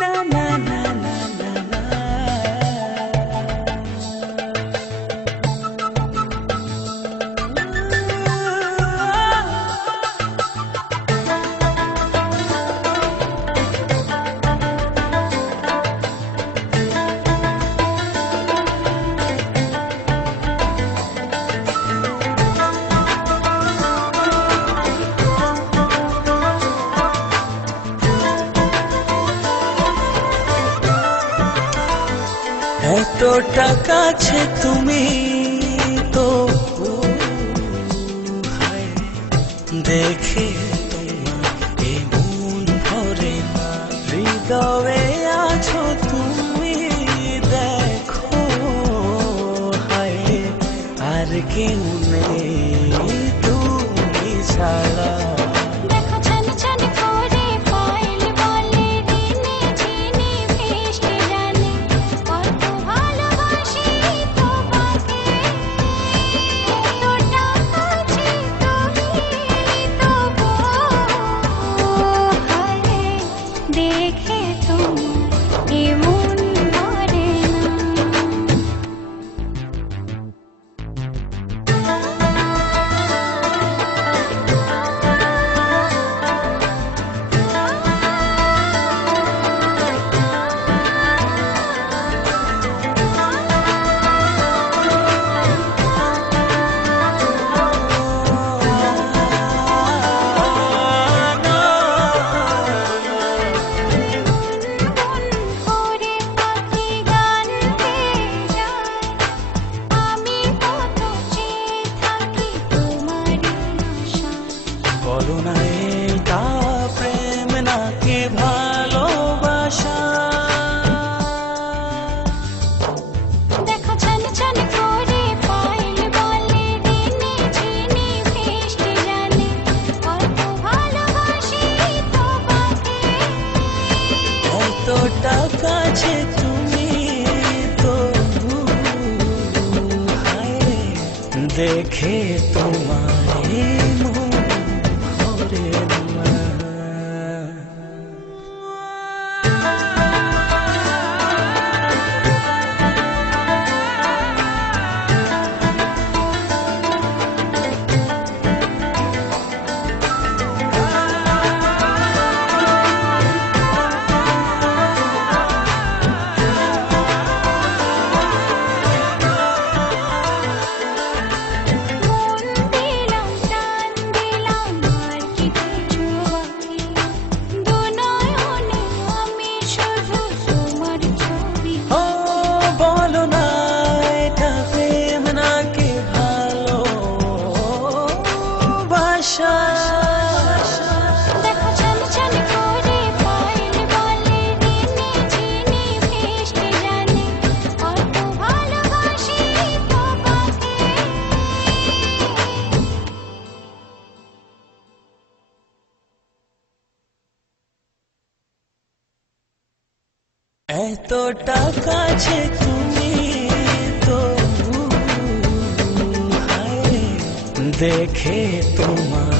না না না না না না। এতটা কাছে তুমি তো দেখে তোমার এ মন ভরে না, হৃদয়ে আছো তুমি দেখো হায়, আর কেউ নেই তুমি ছাড়া। বলো না এটা প্রেম নাকি ভালোবাসা, দেখো ছন ছন করে পায়েল বলে দিনে ঝিনি বৃষ্টি জানে, কত ভালোবাসি তোমাকে। এতটা কাছে তুমি তো হায়, দেখে তোমার দেখো ছন ছন করে পায়েল বলে দিনে ঝিনি বৃষ্টি জানে, কত ভালোবাসি তোমাকে। এতটা কাছে তুমি তো হায়, দেখে তোমার